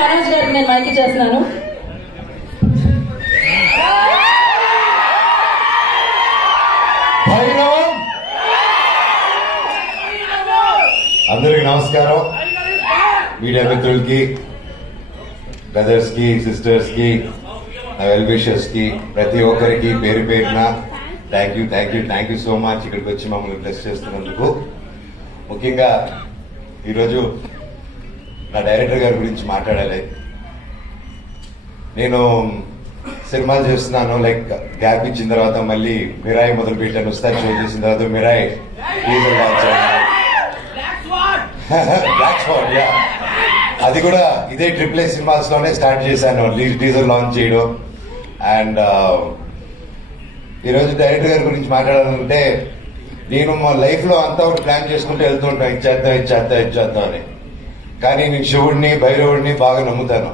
మనోజ్ గారికి నేను మైక్ చేస్తున్నాను. అందరికి నమస్కారం. మీడియా మిత్రులకి, బ్రదర్స్ కి, సిస్టర్స్ కి, వెల్ విషర్స్ కి, ప్రతి ఒక్కరికి పేరు పేరున థ్యాంక్ యూ సో మచ్ ఇక్కడికి వచ్చి మమ్మల్ని బ్లెస్ చేస్తున్నందుకు. ముఖ్యంగా ఈరోజు నా డైరెక్టర్ గారి గురించి మాట్లాడాలి. నేను సినిమాలు చేస్తున్నాను, లైక్ గ్యాప్ ఇచ్చిన తర్వాత మళ్ళీ మిరాయి మొదలు పెట్టాను. ఉస్తాద్ షో చేసిన తర్వాత మిరాయి టీజర్ లాంచ్ బ్లాక్ స్వాట్, యా, అది కూడా ఇదే ట్రిపుల్ ఏ సినిమాస్ లోనే స్టార్ట్ చేశాను టీజర్ లాంచ్ చేయడం. అండ్ ఈరోజు డైరెక్టర్ గారి గురించి మాట్లాడాలంటే, నేను మా లైఫ్ లో అంతా ఒకటి ప్లాన్ చేసుకుంటూ వెళ్తూ ఉంటాను, ఇచ్చేద్దాం అని. కానీ నేను శివుడిని, భైరవుడిని బాగా నమ్ముతాను.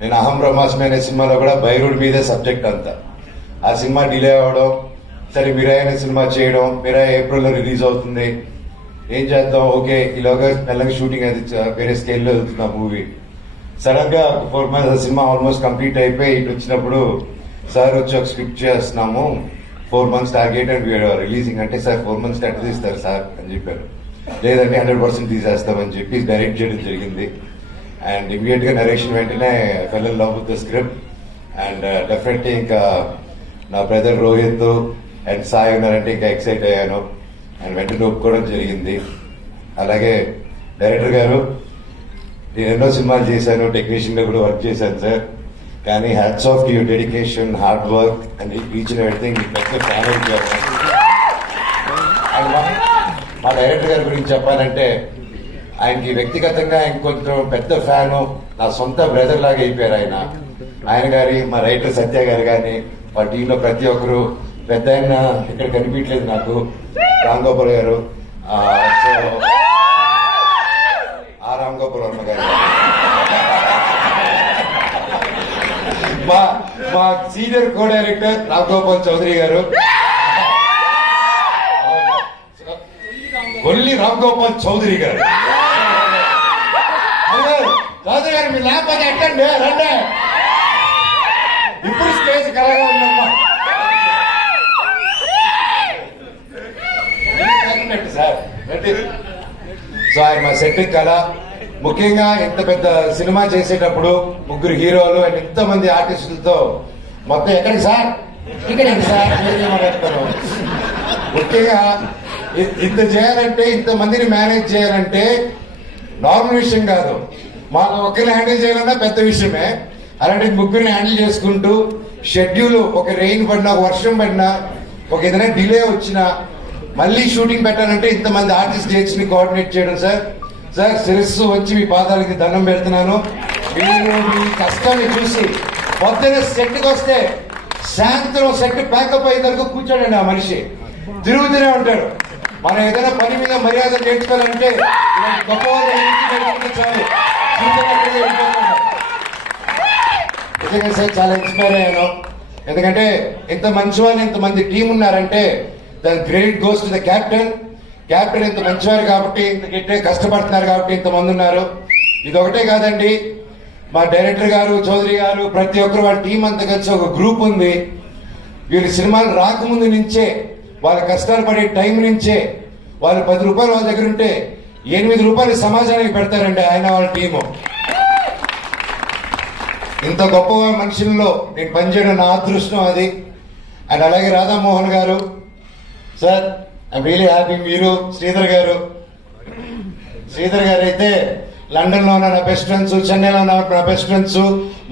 నేను అహం బ్రహ్మాస్మి అనే సినిమాలో కూడా భైరవుడి మీదే సబ్జెక్ట్ అంతా. ఆ సినిమా డిలే అవ్వడం, సరే మిరాయి అనే సినిమా చేయడం, మిరాయి ఏప్రిల్లో రిలీజ్ అవుతుంది, ఏం చేద్దాం, ఓకే, ఈలోగా మెల్లగా షూటింగ్ అది వేరే స్కేల్లో వెళ్తుంది ఆ మూవీ. సడన్ గా 4 months సినిమా ఆల్మోస్ట్ కంప్లీట్ అయిపోయి ఇటు వచ్చినప్పుడు సార్ వచ్చి ఒక స్క్రిప్ట్ చేస్తున్నాము, 4 months టార్గెట్ అండ్ రిలీజింగ్ అంటే, సార్ 4 months ఎట్లా తీస్తారు సార్ అని చెప్పారు. లేదంటే 100% తీసేస్తామని చెప్పి డైరెక్ట్ చేయడం జరిగింది. అండ్ ఇమీడియట్ గా నరేషన్ వెంటనే fell in love with the script. And definitely ఇంకా నా బ్రదర్ రోహిత్ అండ్ సాయి ఉన్నారంటే ఇంకా ఎక్సైట్ అయ్యాను. అండ్ వెంటనే ఒప్పుకోవడం జరిగింది. అలాగే డైరెక్టర్ గారు, నేను ఎన్నో సినిమాలు చేశాను, టెక్నీషియన్ గా కూడా వర్క్ చేశాను సార్. కానీ hats off your dedication, hard work and each and everything పెద్ద ఫ్యాన్ అయ్యారు. మా డైరెక్టర్ గారి గురించి చెప్పాలంటే, ఆయనకి వ్యక్తిగతంగా ఆయన కొంచెం పెద్ద ఫ్యాను, నా సొంత బ్రదర్ లాగా అయిపోయారు ఆయన గారి, మా రైటర్ సత్య గారు కానీ, మా టీంలో ప్రతి ఒక్కరు. పెద్ద ఆయన ఇక్కడ కనిపించలేదు నాకు, రామ్ గోపాల్ గారు, రామ్ గోపాల్ వర్మ గారు, మా senior co director Ram Gopal Chaudhary గారు, ఒల్లి రామ్ గోపాల్ చౌదరి గారు. చౌదరి గారు, మీ లేకపోతే ఎక్కండి, రండి, ఇప్పుడు స్టేజ్ కలగా ఉందమ్మా సార్. సో ఆయన మా సెట్ కళ. ముఖ్యంగా ఇంత పెద్ద సినిమా చేసేటప్పుడు 3 హీరోలు అండ్ ఇంతమంది ఆర్టిస్టులతో మొత్తం ఎక్కడికి సార్, ఇక్కడికి సార్ ముఖ్యంగా ఇంత చేయాలంటే, ఇంతమందిని మేనేజ్ చేయాలంటే నార్మల్ విషయం కాదు. మాకు ఒక్కరిని హ్యాండిల్ చేయాలన్నా పెద్ద విషయమే. అలాంటి 3 హ్యాండిల్ చేసుకుంటూ షెడ్యూల్, ఒక రెయిన్ పడినా, ఒక వర్షం పడినా, ఒక ఏదైనా డిలే వచ్చినా మళ్ళీ షూటింగ్ పెట్టాలంటే ఇంతమంది ఆర్టిస్ట్ డేట్స్ ని కోఆర్డినేట్ చేయడం. సార్ శిరస్సు వచ్చి మీ పాదాలకి దండం పెడుతున్నాను. మీరు మీ కష్టాన్ని చూసి పొద్దున సెట్కి వస్తే సాయంత్రం సెట్ ప్యాకప్ అయిన వరకు కూర్చోడండి ఆ మనిషి, తిరుగుతూనే ఉంటాడు. మనం ఏదైనా పని మీద మర్యాద నేర్చుకోవాలంటే గొప్ప చాలు. నిజంగా సార్ చాలా ఇన్స్పైర్ అయ్యాను. ఎందుకంటే ఇంత మంచి వాళ్ళు, ఇంతమంది టీం ఉన్నారంటే దాని credit goes to the captain. Captain ఇంత మంచివారు కాబట్టి, ఇంత గట్టిగా కష్టపడుతున్నారు కాబట్టి ఇంతమంది ఉన్నారు. ఇది ఒకటే కాదండి, మా డైరెక్టర్ గారు, చౌదరి గారు, ప్రతి ఒక్కరు వాళ్ళ టీం అంతా కలిసి ఒక గ్రూప్ ఉంది. వీళ్ళ సినిమాలు రాకముందు నుంచే, వాళ్ళ కష్టాలు పడే టైం నుంచే, వాళ్ళు 10 రూపాయలు వాళ్ళ దగ్గర ఉంటే 8 రూపాయలు సమాజానికి పెడతారండి ఆయన వాళ్ళ టీము. ఇంత గొప్ప మనుషుల్లో నేను పనిచేయడం నా అదృష్టం అది. అండ్ అలాగే రాధామోహన్ గారు, సార్ ఐఎమ్ రియలీ హ్యాపీ. మీరు శ్రీధర్ గారు అయితే లండన్ లో ఉన్న నా బెస్ట్ ఫ్రెండ్స్, చెన్నైలో ఉన్న నా బెస్ట్ ఫ్రెండ్స్,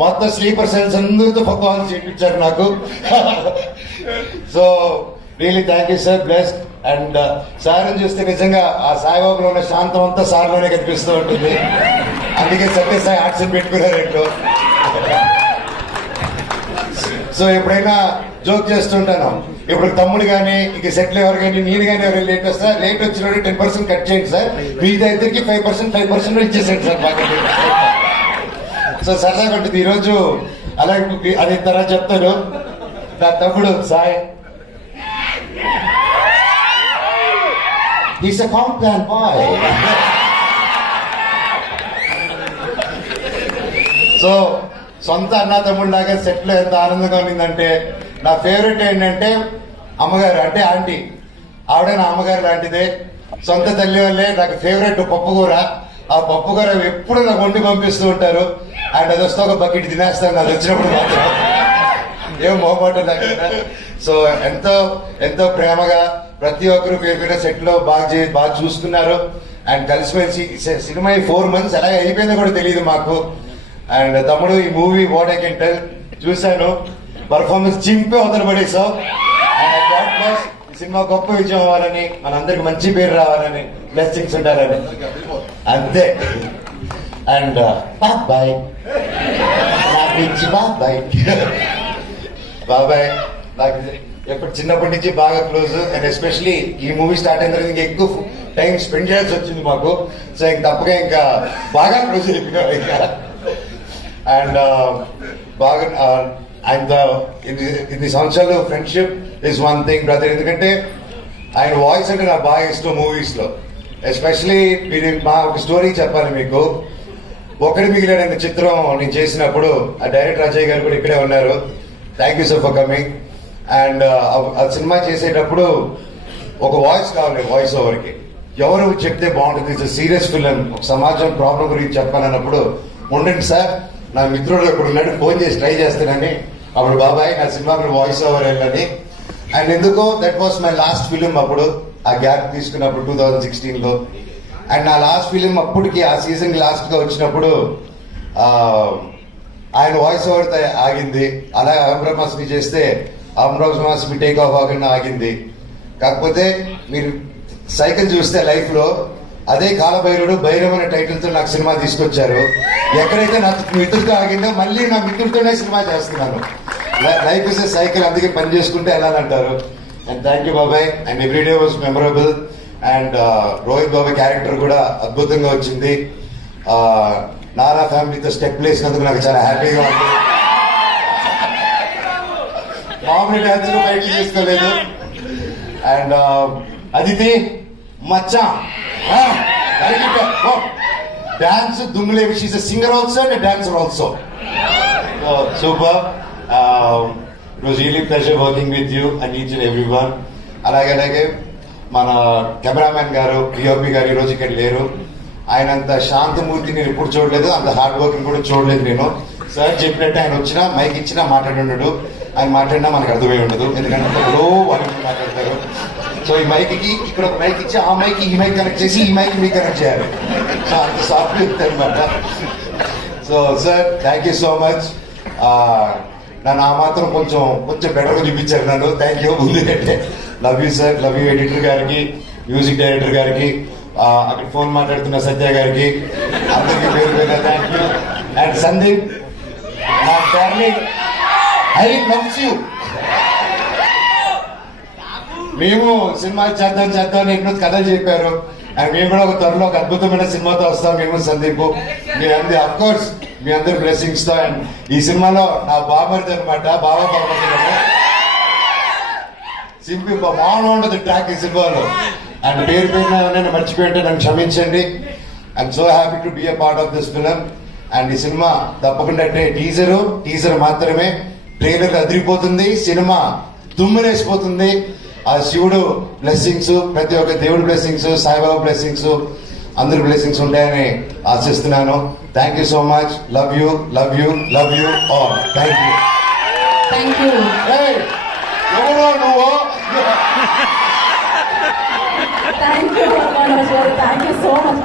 మొత్తం స్లీపర్ సెల్స్ అందరితో కాల్ చేయించారు నాకు. So really thank you sir, blessed. And సార్ని చూస్తే నిజంగా ఆ సాయిబాబులో ఉన్న శాంతం అంతా సార్లోనే కనిపిస్తూ ఉంటుంది. అందుకే సత్యసాయి ఆర్ట్స్ పెట్టుకున్నారేంటో. సో ఎప్పుడైనా జోక్ చేస్తుంటాను, ఇప్పుడు తమ్ముడు కానీ, ఇంక సెటిల్ ఎవరు కానీ, నేను కానీ ఎవరైనా లేట్ వస్తా, లేట్ వచ్చిన 10% కట్ చేయండి సార్, మిగతా ఇద్దరికి 5% ఇచ్చేసేయండి సార్ బాగా. సో సరదాగా ఉంటుంది. ఈరోజు అలాగే అది తర్వాత చెప్తాను. నా తమ్ముడు Sai, he's a Complan boy. So సొంత అన్న తమ్ముళ్ళలాగా సెట్ లో ఎంత ఆనందంగా ఉన్నిందంటే, నా ఫేవరెట్ ఏంటంటే అమ్మగారు, అంటే ఆంటీ. ఆవిడ నా అమ్మగారు లాంటిదే. సొంత తల్లి వల్లే నాకు ఫేవరెట్ పప్పుకూర. ఆ పప్పుకూర ఎప్పుడు నాకు వండి పంపిస్తూ ఉంటారు. అండ్ అది వస్తే ఒక బకెట్ తినేస్తాను అది వచ్చినప్పుడు మాత్రం, ఏం మోపాటం లేకుండా. సో ఎంతో ఎంతో ప్రేమగా ప్రతి ఒక్కరు పేరు సెట్ లో బాగా చూసుకున్నారు. అండ్ కలిసిమెలిసి సినిమా 4 months ఎలా అయిపోయిందో కూడా తెలియదు మాకు. అండ్ తమ్ముడు, ఈ movie what I can tell, చూశాను, పర్ఫార్మెన్స్ చింపి అవతల పడేసావు. అండ్ గాడ్ బ్లెస్, ఈ సినిమా గొప్ప విజయం అవ్వాలని, మనందరికి మంచి పేరు రావాలని, బ్లెస్సింగ్స్ ఉండాలని, అంతే. అండ్ బాబాయ్, బాబాయ్ బాబాయ్ నాకు ఎప్పుడు చిన్నప్పటి నుంచి బాగా క్లోజ్. అండ్ ఎస్పెషలీ ఈ మూవీ స్టార్ట్ అయిన తర్వాత ఇంకా ఎక్కువ టైం స్పెండ్ చేయాల్సి వచ్చింది మాకు. సో ఇంక తప్పగా ఇంకా బాగా క్లోజ్ అయిపోయినా ఇంకా. అండ్ బాగా ఆయన ఇన్ని సంవత్సరాలు friendship is one thing brother. ఎందుకంటే ఆయన వాయిస్ అంటే నాకు బాగా ఇష్టం మూవీస్ లో. ఎస్పెషలీ మా ఒక స్టోరీ చెప్పాలి మీకు. ఒకటి మిగిలిన చిత్రం నేను చేసినప్పుడు ఆ డైరెక్టర్ అజయ్ గారు కూడా ఇక్కడే ఉన్నారు. Thank you sir for coming. And ఆ సినిమా చేసేటప్పుడు ఒక వాయిస్ కావాలి, వాయిస్ ఓవర్ కి ఎవరు చెప్తే బాగుంటుంది, ఇట్స్ సీరియస్ ఫిలిం, ఒక సమాజం ప్రాబ్లం గురించి చెప్పాలన్నప్పుడు ఉండండి సార్, నా మిత్రుడు ఇప్పుడు ఉన్నాడు, ఫోన్ చేసి ట్రై చేస్తానని. అప్పుడు బాబాయ్ నా సినిమాకి వాయిస్ ఓవర్ వెళ్ళని. అండ్ ఎందుకో that was my last film. అప్పుడు ఆ గ్యాప్ తీసుకున్నప్పుడు 2016 లో. అండ్ నా లాస్ట్ ఫిలిం అప్పటికి ఆ సీజన్ లాస్ట్ గా వచ్చినప్పుడు ఆయన వాయిస్ ఓవర్ ఆగింది. అలాగే అహంబ్రహ్మాస్మి చేస్తే అహంబ్రహ్మాస్మి టేక్ ఆఫ్ అవ్వకుండా ఆగింది. కాకపోతే మీరు సైకిల్ చూస్తే లైఫ్ లో అదే కాలభైరుడు భైరవ్ అనే టైటిల్ తో నాకు సినిమా తీసుకొచ్చారు. ఎక్కడైతే నా మిత్రుడితో ఆగిందో మళ్ళీ నా మిత్రుడితోనే సినిమా చేస్తున్నాను. లైఫ్ ఇస్ ఎ సైకిల్, అందుకే పని చేసుకుంటే వెళ్ళాలంటారు. అండ్ థ్యాంక్ యూ బాబాయ్. And everyday was memorable. And Rohit బాబాయ్ క్యారెక్టర్ కూడా అద్భుతంగా వచ్చింది. నారా ఫ్యామిలీతో స్టెప్ వేసినందుకు నాకు చాలా హ్యాపీగా ఉంది. మామూలు డాన్స్ బయటికి తీసుకోలేదు. అండ్ అదితి మచ్చా డాన్స్ దుమ్ములేవి. She's a singer also and dancer also. Super. It was really pleasure working with you and each and every one. అలాగే మన కెమెరామెన్ గారు, డిఓపి గారు ఈరోజు ఇక్కడ లేరు. ఆయన అంత శాంతమూర్తి నేను ఎప్పుడు చూడలేదు, అంత హార్డ్ వర్కింగ్ కూడా చూడలేదు నేను. సార్ చెప్పినట్టు ఆయన వచ్చినా మైక్ ఇచ్చినా మాట్లాడుండడు. ఆయన మాట్లాడినా మనకు అర్థమై ఉండదు, ఎందుకంటే లో వాళ్ళు మాట్లాడతారు. సో ఈ మైక్ కి ఇక్కడ ఒక మైక్ ఇచ్చి ఆ మైక్ ఈ మైక్ కనెక్ట్ చేసి ఈ మైక్ మీకు కనెక్ట్ చేయాలి. సో అంత సాఫ్ట్వేర్ అనమాట. So sir thank you so much. నన్ను ఆ మాత్రం కొంచెం బెటర్గా చూపించారు నన్ను. Thank you. ముందుకంటే love you sir, love you editor గారికి, మ్యూజిక్ డైరెక్టర్ గారికి, అక్కడ ఫోన్ మాట్లాడుతున్న సత్య గారికి, అందరికీ పేరు పేరు థ్యాంక్ యూ. అండ్ సందీప్, నా డార్లింగ్, ఐ లవ్ యూ. మేము సినిమా చేద్దాం ఎన్నో కథలు చెప్పారు. అండ్ మేము కూడా ఒక త్వరలో ఒక అద్భుతమైన సినిమాతో వస్తాం మేము సందీప్. మీ అందరి అఫ్ కోర్స్ మీ అందరి బ్లెస్సింగ్స్ తో. అండ్ ఈ సినిమాలో నా బామర్ది అనమాట, బామర్ది సింపుల్ బాగా ఉండదు ట్రాక్ ఈ సినిమాలో. అండ్ పేరు నేను మర్చిపోయింటే నన్ను క్షమించండి. I'm so happy to be a part of this film. And ఈ సినిమా తప్పకుండా టీజర్ మాత్రమే, ట్రైలర్ అదిరిపోతుంది, సినిమా దుమ్మునేసిపోతుంది. ఆ శివుడు బ్లెస్సింగ్స్, ప్రతి ఒక్క దేవుడి బ్లెస్సింగ్స్, సాయిబాబా బ్లెస్సింగ్స్, అందరి బ్లెస్సింగ్స్ ఉంటాయని ఆశిస్తున్నాను. Thank you so much. Love you, love you, love you all. Thank you. ఎవరో నువ్వు. Thank you so much.